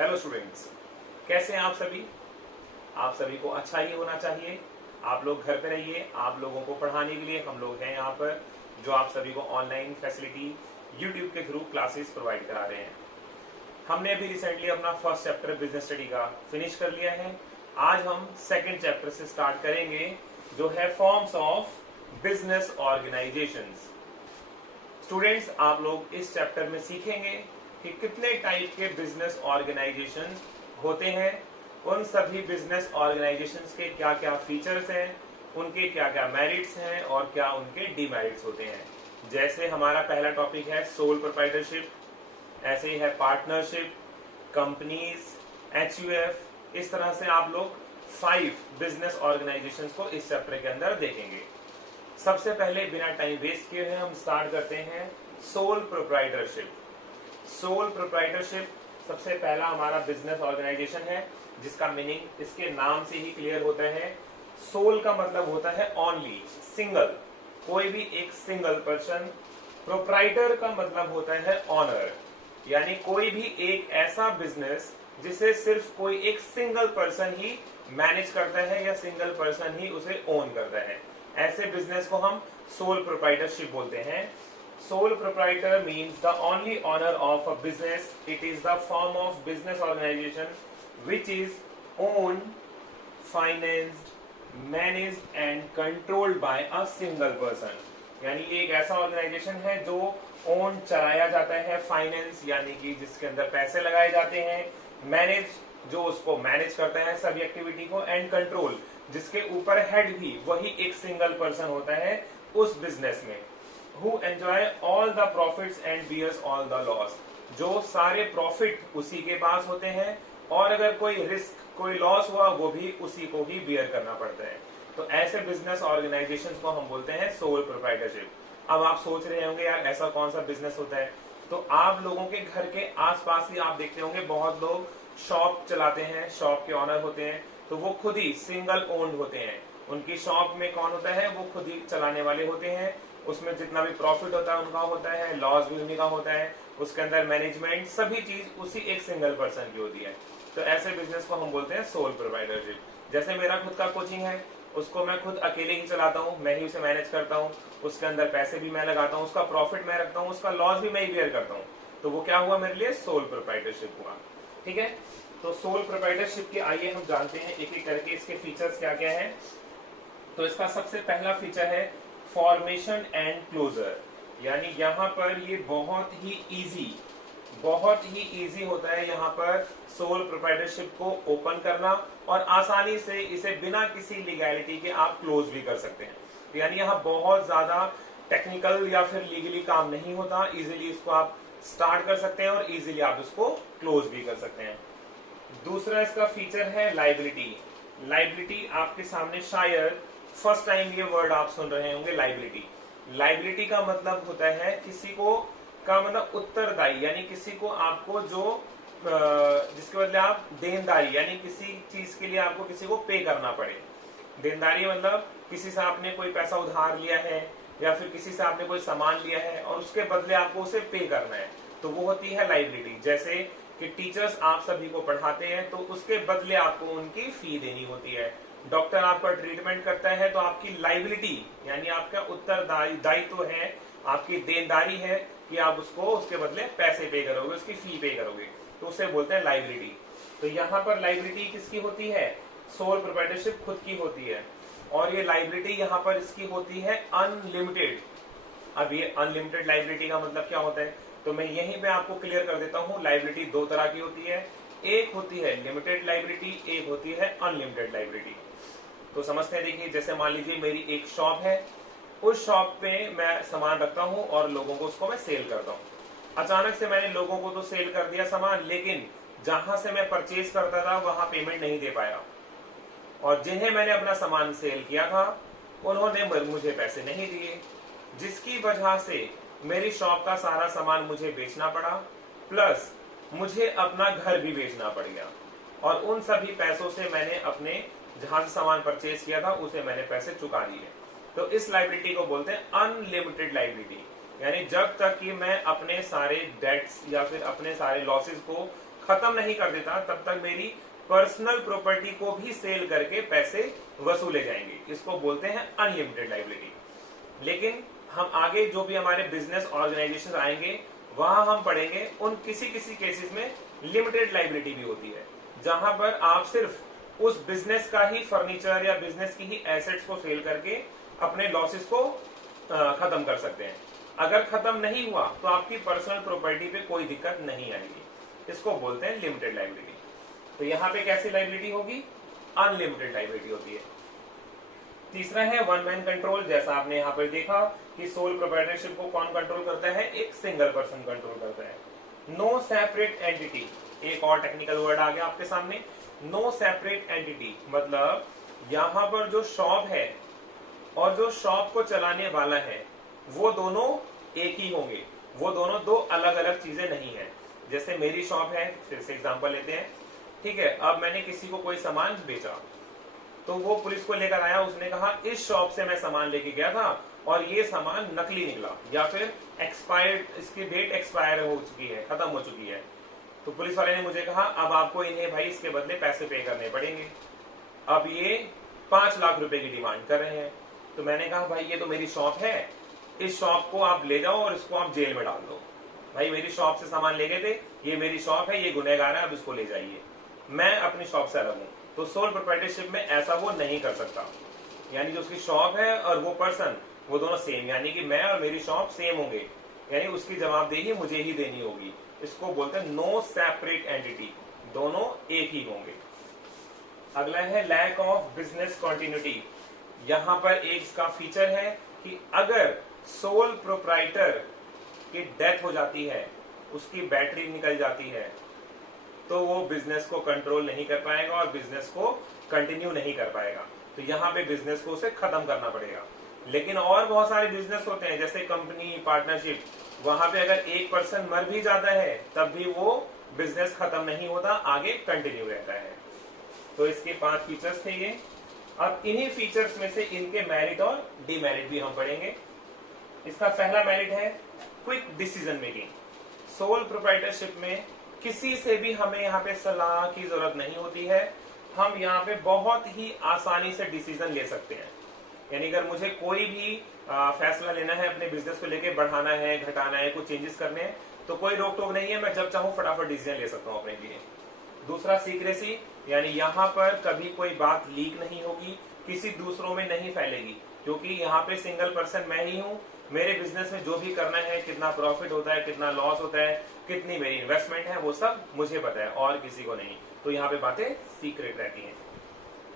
Hello students, कैसे हैं आप सभी। आप सभी को अच्छा ही होना चाहिए। आप लोग घर पे रहिए। आप लोगों को पढ़ाने के लिए हम लोग हैं यहाँ पर, जो आप सभी को ऑनलाइन फैसिलिटी यूट्यूब के थ्रू क्लासेस प्रोवाइड करा रहे हैं। हमने अभी रिसेंटली अपना फर्स्ट चैप्टर बिजनेस स्टडी का फिनिश कर लिया है। आज हम सेकंड चैप्टर से स्टार्ट करेंगे, जो है forms of business organisations. Students, आप लोग इस चैप्टर में सीखेंगे कि कितने टाइप के बिजनेस ऑर्गेनाइजेशंस होते हैं, उन सभी बिजनेस ऑर्गेनाइजेशंस के क्या क्या फीचर्स हैं, उनके क्या क्या मेरिट्स हैं और क्या उनके डीमेरिट्स होते हैं। जैसे हमारा पहला टॉपिक है सोल प्रोप्राइटरशिप, ऐसे ही है पार्टनरशिप, कंपनीज, HUF। इस तरह से आप लोग 5 बिजनेस ऑर्गेनाइजेशंस को इस चैप्टर के अंदर देखेंगे। सबसे पहले बिना टाइम वेस्ट किए हुए हम स्टार्ट करते हैं सोल प्रोप्राइटरशिप। सोल प्रोप्राइटरशिप सबसे पहला हमारा बिजनेस ऑर्गेनाइजेशन है, जिसका मीनिंग इसके नाम से ही क्लियर होता है। सोल का मतलब होता है ओनली, सिंगल, कोई भी एक सिंगल पर्सन। प्रोप्राइटर का मतलब होता है ऑनर, यानी कोई भी एक ऐसा बिजनेस जिसे सिर्फ कोई एक सिंगल पर्सन ही मैनेज करता है या सिंगल पर्सन ही उसे ओन करता है, ऐसे बिजनेस को हम सोल प्रोप्राइटरशिप बोलते हैं। Sole proprietor means the only owner of a business. It is the form of business organization which is owned, financed, managed and controlled by a single person. यानी एक ऐसा ऑर्गेनाइजेशन है जो own चलाया जाता है, फाइनेंस यानी कि जिसके अंदर पैसे लगाए जाते हैं, मैनेज जो उसको मैनेज करता है सभी एक्टिविटी को, एंड कंट्रोल जिसके ऊपर हेड भी वही एक सिंगल पर्सन होता है उस बिजनेस में। Who enjoy all the profits and bears all the loss, जो सारे प्रॉफिट उसी के पास होते हैं और अगर कोई रिस्क, कोई लॉस हुआ वो भी उसी को ही बियर करना पड़ता है। तो ऐसे बिजनेस ऑर्गेनाइजेशंस को हम बोलते हैं सोल प्रोप्राइटरशिप। अब आप सोच रहे होंगे यार ऐसा कौन सा बिजनेस होता है, तो आप लोगों के घर के आसपास ही आप देखते होंगे बहुत लोग शॉप चलाते हैं, शॉप के ऑनर होते हैं, तो वो खुद ही सिंगल ओन्ड होते हैं। उनकी शॉप में कौन होता है, वो खुद ही चलाने वाले होते हैं। उसमें जितना भी प्रॉफिट होता है उनका होता है, लॉस भी उन्हीं का होता है, उसके अंदर मैनेजमेंट सभी चीज उसी एक सिंगल पर्सन की होती है। तो ऐसे बिजनेस को हम बोलते हैं सोल प्रोप्राइटरशिप। जैसे मेरा खुद का कोचिंग है, उसको मैं खुद अकेले ही चलाता हूँ, मैं ही उसे मैनेज करता हूँ, उसके अंदर पैसे भी मैं लगाता हूँ, उसका प्रॉफिट मैं रखता हूँ, उसका लॉस भी मैं ही बियर करता हूँ, तो वो क्या हुआ मेरे लिए, सोल प्रोप्राइटरशिप हुआ। ठीक है, तो सोल प्रोप्राइटरशिप के आइए हम जानते हैं एक एक करके इसके फीचर्स क्या क्या है। तो इसका सबसे पहला फीचर है फॉर्मेशन एंड क्लोजर, यानी यहाँ पर ये बहुत ही इजी होता है यहाँ पर सोल प्रोप्राइटरशिप को ओपन करना, और आसानी से इसे बिना किसी लीगैलिटी के आप क्लोज भी कर सकते हैं। तो यानी यहाँ बहुत ज्यादा टेक्निकल या फिर लीगली काम नहीं होता, इजीली इसको आप स्टार्ट कर सकते हैं और इजीली आप इसको क्लोज भी कर सकते हैं। दूसरा इसका फीचर है लाइबिलिटी। लाइबिलिटी आपके सामने शायद फर्स्ट टाइम ये वर्ड आप सुन रहे होंगे, लाइबिलिटी। लाइबिलिटी का मतलब होता है किसी को का मतलब उत्तरदायी, यानी किसी को आपको जो जिसके बदले आप देनदारी, यानी किसी चीज के लिए आपको किसी को पे करना पड़े। देनदारी मतलब किसी से आपने कोई पैसा उधार लिया है या फिर किसी से आपने कोई सामान लिया है और उसके बदले आपको उसे पे करना है, तो वो होती है लाइबिलिटी। जैसे कि टीचर्स आप सभी को पढ़ाते हैं तो उसके बदले आपको उनकी फी देनी होती है। डॉक्टर आपका ट्रीटमेंट करता है तो आपकी लाइबिलिटी यानी आपका उत्तरदायित्व है, आपकी देनदारी है कि आप उसको उसके बदले पैसे पे करोगे, उसकी फी पे करोगे, तो उसे बोलते हैं लाइबिलिटी। तो यहाँ पर लाइबिलिटी किसकी होती है, सोल प्रोप्राइटरशिप खुद की होती है, और ये लाइबिलिटी यहाँ पर इसकी होती है अनलिमिटेड। अब ये अनलिमिटेड लाइबिलिटी का मतलब क्या होता है, तो मैं यहीं पे आपको क्लियर कर देता हूँ। लाइबिलिटी दो तरह की होती है, एक होती है लिमिटेड लाइबिलिटी, एक होती है अनलिमिटेड लाइबिलिटी। तो समझते हैं, देखिए जैसे मान लीजिए मेरी एक शॉप है, उस शॉप पे मैं सामान रखता हूँ और लोगों को उसको मैं सेल करता हूँ। अचानक से मैंने लोगों को तो सेल कर दिया सामान, लेकिन जहां से मैं परचेज करता था वहां पेमेंट नहीं दे पाया, और जिन्हें मैंने अपना सामान सेल किया था उन्होंने मुझे पैसे नहीं दिए, जिसकी वजह से मेरी शॉप का सारा सामान मुझे बेचना पड़ा, प्लस मुझे अपना घर भी बेचना पड़ गया, और उन सभी पैसों से मैंने अपने जहां से सामान परचेज किया था उसे मैंने पैसे चुका दिए। तो इस लाइबिलिटी को बोलते हैं अनलिमिटेड लाइबिलिटी, यानी जब तक कि मैं अपने सारे डेट्स या फिर अपने सारे लॉसेस को खत्म नहीं कर देता तब तक मेरी पर्सनल प्रॉपर्टी को भी सेल करके पैसे वसूले जाएंगे। इसको बोलते हैं अनलिमिटेड लायबिलिटी। लेकिन हम आगे जो भी हमारे बिजनेस ऑर्गेनाइजेशन आएंगे वहां हम पढ़ेंगे उन किसी किसी केसेस में लिमिटेड लायबिलिटी भी होती है, जहां पर आप सिर्फ उस बिजनेस का ही फर्नीचर या बिजनेस की ही एसेट्स को सेल करके अपने लॉसेस को खत्म कर सकते हैं। अगर खत्म नहीं हुआ तो आपकी पर्सनल प्रॉपर्टी पे कोई दिक्कत नहीं आएगी। इसको बोलते हैं लिमिटेड लायबिलिटी। तो यहाँ पे कैसी लायबिलिटी होगी? अनलिमिटेड लायबिलिटी होती है। तीसरा है वन मैन कंट्रोल। जैसा आपने यहाँ पर देखा कि सोल प्रोप्राइटरशिप को कौन कंट्रोल करता है? एक सिंगल पर्सन कंट्रोल करता है। नो सेपरेट एंटिटी, एक और टेक्निकल वर्ड आ गया आपके सामने। नो सेपरेट एंटिटी मतलब यहाँ पर जो शॉप है और जो शॉप को चलाने वाला है वो दोनों एक ही होंगे, वो दोनों दो अलग अलग चीजें नहीं है। जैसे मेरी शॉप है, फिर से एग्जांपल लेते हैं, ठीक है। अब मैंने किसी को कोई सामान बेचा तो वो पुलिस को लेकर आया, उसने कहा इस शॉप से मैं सामान लेके गया था और ये सामान नकली निकला या फिर एक्सपायर्ड, इसकी डेट एक्सपायर हो चुकी है, खत्म हो चुकी है। तो पुलिस वाले ने मुझे कहा अब आपको इन्हें भाई इसके बदले पैसे पे करने पड़ेंगे। अब ये 5 लाख रुपए की डिमांड कर रहे हैं। तो मैंने कहा भाई ये तो मेरी शॉप है, इस शॉप को आप ले जाओ और इसको आप जेल में डाल दो। भाई मेरी शॉप से सामान ले गए थे, ये मेरी शॉप है, ये गुनहगार है, अब इसको ले जाइए, मैं अपनी शॉप से अलग हूं। तो सोल प्रोप्राइटरशिप में ऐसा वो नहीं कर सकता। यानी जो उसकी शॉप है और वो पर्सन वो दोनों सेम, यानी कि मैं और मेरी शॉप सेम होंगे, यानी उसकी जवाबदेही मुझे ही देनी होगी। इसको बोलते हैं नो सेपरेट एंटिटी, दोनों एक ही होंगे। अगला है लैक ऑफ बिजनेस कंटिन्यूटी। यहां पर एक इसका फीचर है कि अगर सोल प्रोप्राइटर की डेथ हो जाती है, उसकी बैटरी निकल जाती है, तो वो बिजनेस को कंट्रोल नहीं कर पाएगा और बिजनेस को कंटिन्यू नहीं कर पाएगा। तो यहाँ पे बिजनेस को उसे खत्म करना पड़ेगा। लेकिन और बहुत सारे बिजनेस होते हैं जैसे कंपनी, पार्टनरशिप, वहां पे अगर एक पर्सन मर भी जाता है तब भी वो बिजनेस खत्म नहीं होता, आगे कंटिन्यू रहता है। तो इसके 5 फीचर्स थे ये। अब इन्हीं फीचर्स में से इनके मेरिट और डीमेरिट भी हम पढ़ेंगे। इसका पहला मेरिट है quick decision making. Sole proprietorship में किसी से भी हमें यहाँ पे सलाह की जरूरत नहीं होती है, हम यहाँ पे बहुत ही आसानी से डिसीजन ले सकते हैं। यानी अगर मुझे कोई भी फैसला लेना है, अपने बिजनेस को लेके बढ़ाना है, घटाना है, कुछ चेंजेस करने हैं, तो कोई रोक टोक नहीं है, मैं जब चाहूँ फटाफट डिसीजन ले सकता हूँ अपने लिए। दूसरा सीक्रेसी, यानी यहाँ पर कभी कोई बात लीक नहीं होगी, किसी दूसरों में नहीं फैलेगी, क्योंकि यहाँ पे सिंगल पर्सन मैं ही हूँ। मेरे बिजनेस में जो भी करना है, कितना प्रॉफिट होता है, कितना लॉस होता है, कितनी मेरी इन्वेस्टमेंट है, वो सब मुझे पता है और किसी को नहीं। तो यहाँ पे बातें सीक्रेट रहती हैं।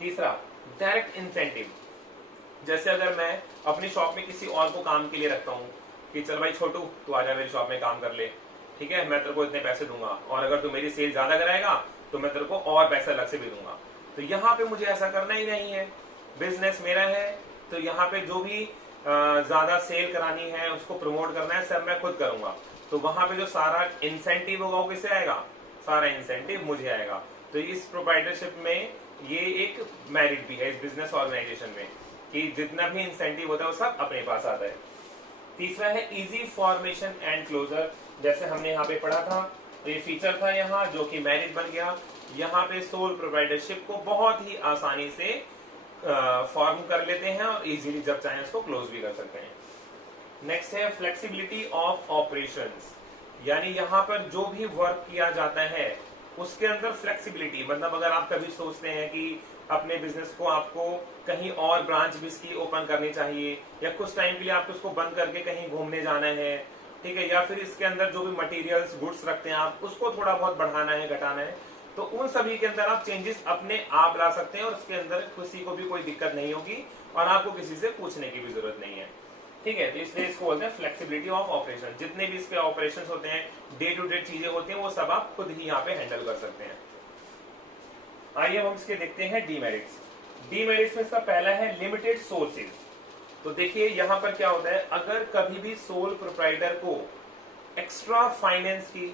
तीसरा डायरेक्ट इंसेंटिव। जैसे अगर मैं अपनी शॉप में किसी और को काम के लिए रखता हूँ कि चल भाई छोटू तू आजा मेरी शॉप में काम कर ले, ठीक है, मैं तेरे को इतने पैसे दूंगा और अगर तू मेरी सेल ज्यादा कराएगा तो मैं तेरे को और पैसे अलग से भी दूंगा। तो यहाँ पे मुझे ऐसा करना ही नहीं है, बिजनेस मेरा है, तो यहाँ पे जो भी ज्यादा सेल करानी है, उसको प्रमोट करना है, सब मैं खुद करूंगा। तो वहां पे जो सारा इंसेंटिव होगा वो किससे आएगा? सारा इंसेंटिव मुझे आएगा। तो इस प्रोप्राइटरशिप में ये एक मेरिट भी है इस बिजनेस ऑर्गेनाइजेशन में कि जितना भी इंसेंटिव होता है वो सब अपने पास आता है। तीसरा है इजी फॉर्मेशन एंड क्लोजर। जैसे हमने यहाँ पे पढ़ा था, तो ये फीचर था यहाँ जो कि मेरिट बन गया। यहाँ पे सोल प्रोप्राइटरशिप को बहुत ही आसानी से फॉर्म कर लेते हैं और इजीली जब चाहें उसको क्लोज भी कर सकते हैं। नेक्स्ट है फ्लेक्सिबिलिटी ऑफ ऑपरेशंस। यानी यहाँ पर जो भी वर्क किया जाता है उसके अंदर फ्लेक्सिबिलिटी, मतलब अगर आप कभी सोचते हैं कि अपने बिजनेस को आपको कहीं और ब्रांच भी इसकी ओपन करनी चाहिए या कुछ टाइम के लिए आपको उसको बंद करके कहीं घूमने जाना है, ठीक है, या फिर इसके अंदर जो भी मटेरियल्स गुड्स रखते हैं आप उसको थोड़ा बहुत बढ़ाना है, घटाना है, तो उन सभी के अंदर आप चेंजेस अपने आप ला सकते हैं और उसके अंदर किसी को भी कोई दिक्कत नहीं होगी और आपको किसी से पूछने की भी जरूरत नहीं है, ठीक है। तो इसलिए इसको बोलते हैं फ्लेक्सिबिलिटी ऑफ ऑपरेशन। जितने भी इसके ऑपरेशंस होते हैं, डे टू डे चीजें होती हैं, वो सब आप खुद ही यहाँ पे हैंडल कर सकते हैं। आइए हम इसके देखते हैं डीमेरिट्स। डीमेरिट्स में इसका पहला है लिमिटेड सोर्सेज। तो देखिए यहाँ पर क्या होता है, अगर कभी भी सोल प्रोप्राइटर को एक्स्ट्रा फाइनेंस की,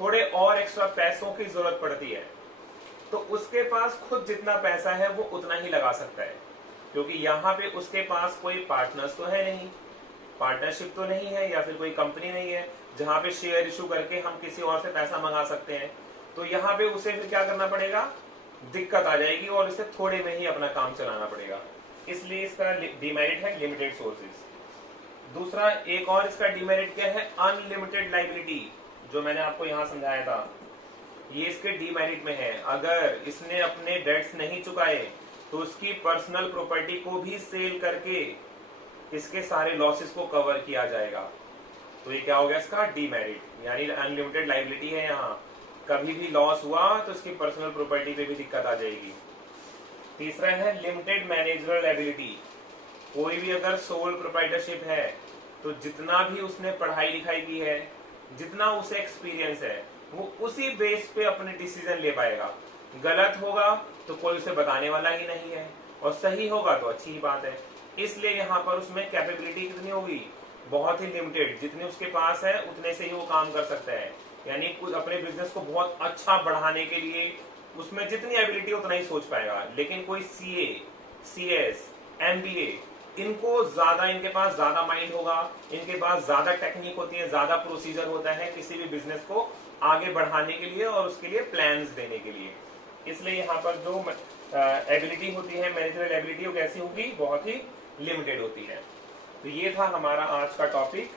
थोड़े और एक्स्ट्रा पैसों की जरूरत पड़ती है, तो उसके पास खुद जितना पैसा है वो उतना ही लगा सकता है, क्योंकि यहाँ पे उसके पास कोई पार्टनर्स तो है नहीं, पार्टनरशिप तो नहीं है या फिर कोई कंपनी नहीं है जहां पे शेयर इशू करके हम किसी और से पैसा मंगा सकते हैं। तो यहाँ पे उसे फिर क्या करना पड़ेगा, दिक्कत आ जाएगी और इसे थोड़े में ही अपना काम चलाना पड़ेगा। इसलिए इसका डिमेरिट है लिमिटेड सोर्सेज। दूसरा एक और इसका डिमेरिट क्या है, अनलिमिटेड लाइबिलिटी, जो मैंने आपको यहां समझाया था, ये इसके डिमेरिट में है। अगर इसने अपने डेट्स नहीं चुकाए तो उसकी पर्सनल प्रॉपर्टी को भी सेल करके इसके सारे लॉसेस को कवर किया जाएगा। तो ये क्या हो गया इसका डिमेरिट, यानी अनलिमिटेड लाइबिलिटी है। यहाँ कभी भी लॉस हुआ तो इसकी पर्सनल प्रॉपर्टी पे भी दिक्कत आ जाएगी। तीसरा है लिमिटेड मैनेजरल एबिलिटी। कोई भी अगर सोल प्रोप्राइटरशिप है तो जितना भी उसने पढ़ाई लिखाई की है, जितना उसे एक्सपीरियंस है, वो उसी बेस पे अपने डिसीजन ले पाएगा। गलत होगा तो कोई उसे बताने वाला ही नहीं है, और सही होगा तो अच्छी ही बात है। इसलिए यहाँ पर उसमें कैपेबिलिटी कितनी होगी, बहुत ही लिमिटेड। जितनी उसके पास है उतने से ही वो काम कर सकता है। यानी कुछ अपने बिजनेस को बहुत अच्छा बढ़ाने के लिए उसमें जितनी एबिलिटी उतना ही सोच पाएगा। लेकिन कोई सीए, सीएस, एमबीए, इनको ज्यादा, इनके पास ज्यादा माइंड होगा, इनके पास ज्यादा टेक्निक होती है, ज्यादा प्रोसीजर होता है किसी भी बिजनेस को आगे बढ़ाने के लिए और उसके लिए प्लान्स देने के लिए। इसलिए यहाँ पर जो एबिलिटी होती है, मैनेजरल एबिलिटी, वो कैसी होगी, बहुत ही लिमिटेड होती है। तो ये था हमारा आज का टॉपिक,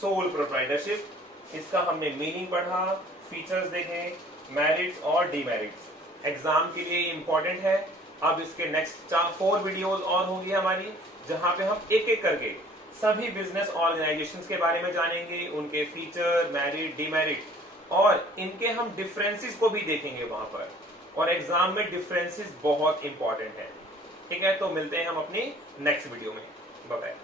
सोल प्रोप्राइटरशिप। इसका हमने मीनिंग पढ़ा, फीचर्स देखे, मेरिट्स और डीमेरिट्स। एग्जाम के लिए इंपॉर्टेंट है। अब इसके नेक्स्ट 4 वीडियोस और होंगी हमारी, जहां पे हम एक एक करके सभी बिजनेस ऑर्गेनाइजेशंस के बारे में जानेंगे, उनके फीचर, मेरिट, डीमेरिट, और इनके हम डिफरेंसेस को भी देखेंगे वहां पर। और एग्जाम में डिफरेंसेस बहुत इंपॉर्टेंट है। ठीक है, तो मिलते हैं हम अपनी नेक्स्ट वीडियो में। Bye bye.